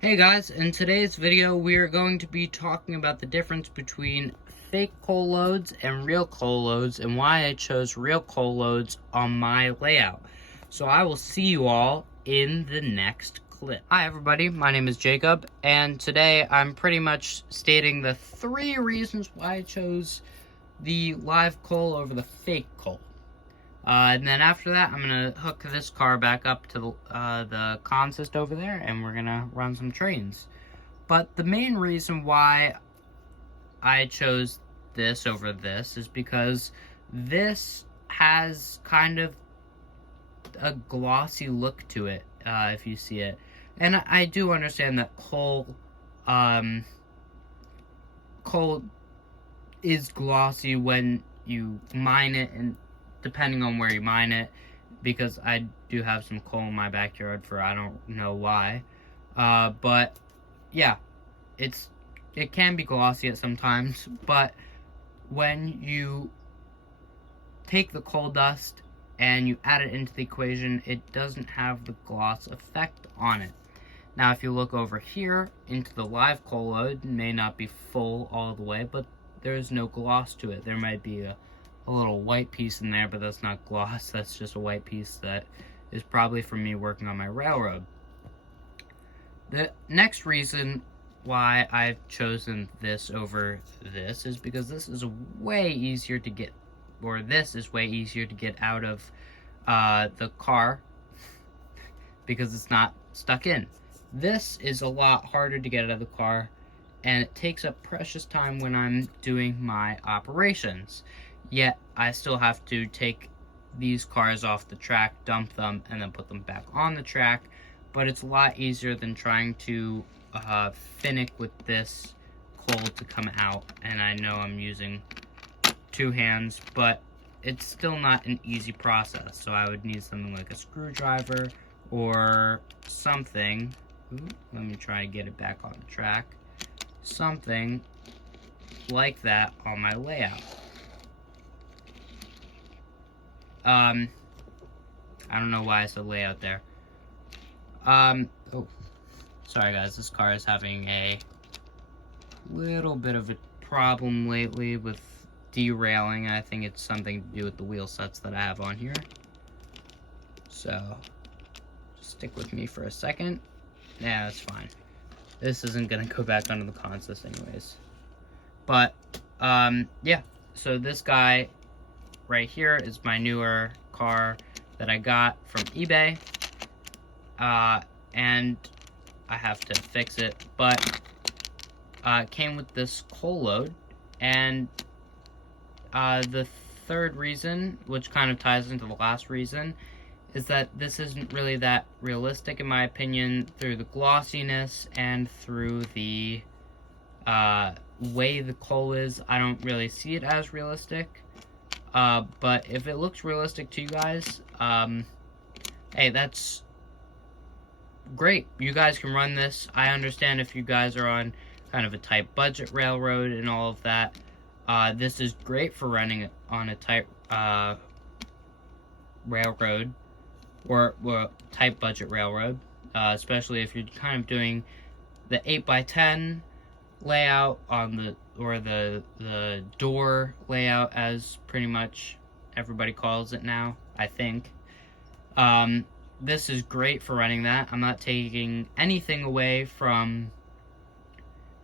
Hey guys, in today's video we are going to be talking about the difference between fake coal loads and real coal loads and why I chose real coal loads on my layout. So I will see you all in the next clip. Hi everybody, my name is Jacob, and today I'm pretty much stating the 3 reasons why I chose the live coal over the fake coal. And then after that, I'm going to hook this car back up to the consist over there, and we're going to run some trains. But the main reason why I chose this over this is because this has kind of a glossy look to it, if you see it. And I do understand that coal is glossy when you mine it, and depending on where you mine it, because I do have some coal in my backyard for I don't know why. But yeah, it can be glossy at sometimes, but when you take the coal dust and you add it into the equation, it doesn't have the gloss effect on it. Now, if you look over here into the live coal load, it may not be full all the way, but there's no gloss to it. There might be a little white piece in there, but that's not gloss. That's just a white piece that is probably from me working on my railroad. The next reason why I've chosen this over this is because this is way easier to get, or this is way easier to get out of the car because it's not stuck in. This is a lot harder to get out of the car, and it takes up precious time when I'm doing my operations. Yet, I still have to take these cars off the track, dump them, and then put them back on the track. But it's a lot easier than trying to finick with this coal to come out. And I know I'm using 2 hands, but it's still not an easy process. So I would need something like a screwdriver or something. Ooh, let me try to get it back on the track. Something like that on my layout. I don't know why I said layout there. Oh, sorry guys, this car is having a little bit of a problem lately with derailing. I think it's something to do with the wheel sets that I have on here. So, just stick with me for a second. Yeah, that's fine. This isn't gonna go back under the consist anyways. But, yeah, so this guy right here is my newer car that I got from eBay, and I have to fix it, but it came with this coal load. And the third reason, which kind of ties into the last reason, is that this isn't really that realistic in my opinion through the glossiness and through the way the coal is. I don't really see it as realistic. But if it looks realistic to you guys, hey, that's great. You guys can run this. I understand if you guys are on kind of a tight budget railroad and all of that. This is great for running it on a tight railroad, or tight budget railroad, especially if you're kind of doing the 8x10 layout on the door layout, as pretty much everybody calls it now, I think. This is great for running that. I'm not taking anything away from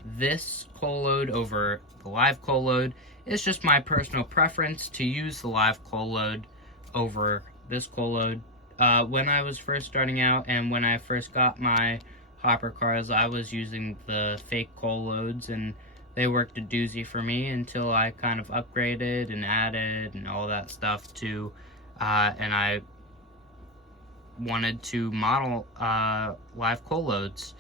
this coal load over the live coal load. It's just my personal preference to use the live coal load over this coal load. When I was first starting out and when I first got my hopper cars, I was using the fake coal loads, and they worked a doozy for me until I kind of upgraded and added and all that stuff to, and I wanted to model live coal loads.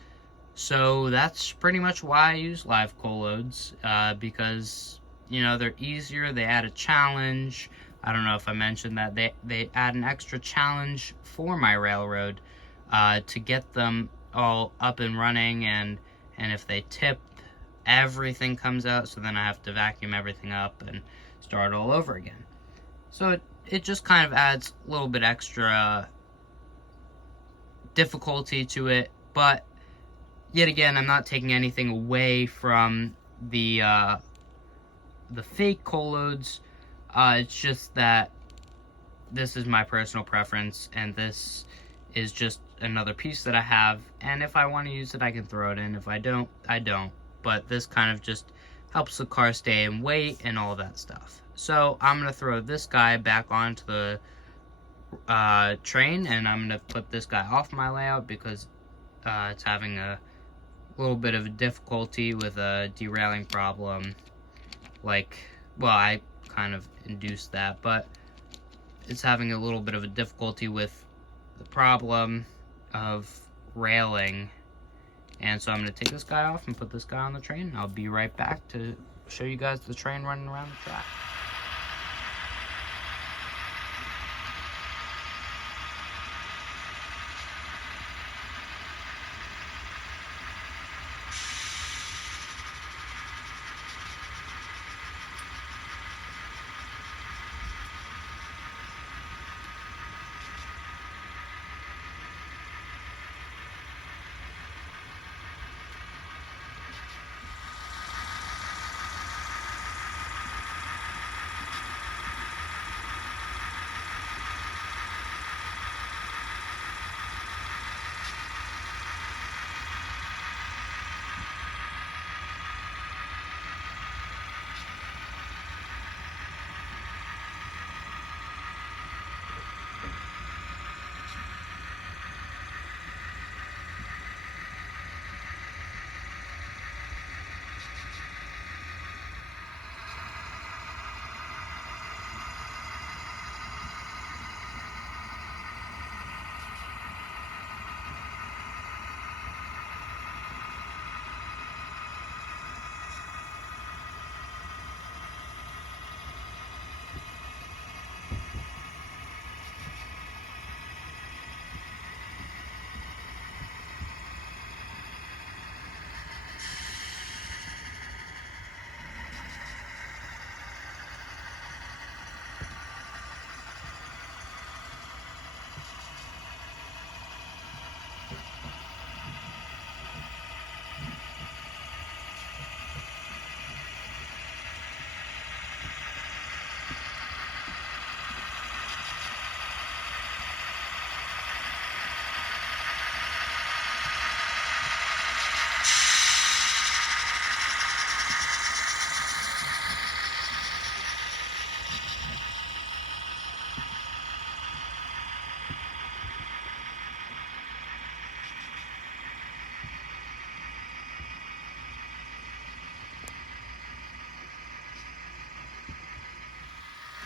So that's pretty much why I use live coal loads, because, you know, they're easier, they add a challenge. I don't know if I mentioned that they add an extra challenge for my railroad to get them all up and running, and if they tip, everything comes out, so then I have to vacuum everything up and start all over again. So it just kind of adds a little bit extra difficulty to it, but yet again, I'm not taking anything away from the fake coal loads. It's just that this is my personal preference, and this is just another piece that I have, and if I want to use it, I can throw it in. If I don't, I don't. But this kind of just helps the car stay in weight and all that stuff. So I'm going to throw this guy back onto the train, and I'm going to put this guy off my layout because it's having a little bit of difficulty with a derailing problem. Like, well, I kind of induced that, but it's having a little bit of a difficulty with the problem of railing. And so I'm going to take this guy off and put this guy on the train. I'll be right back to show you guys the train running around the track.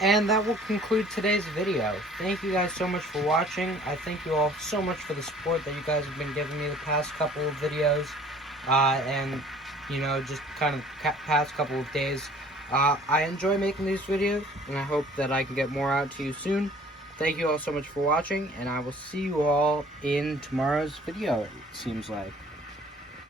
And that will conclude today's video. Thank you guys so much for watching. I thank you all so much for the support that you guys have been giving me the past couple of videos. And, you know, just kind of past couple of days. I enjoy making these videos, and I hope that I can get more out to you soon. Thank you all so much for watching, and I will see you all in tomorrow's video, it seems like.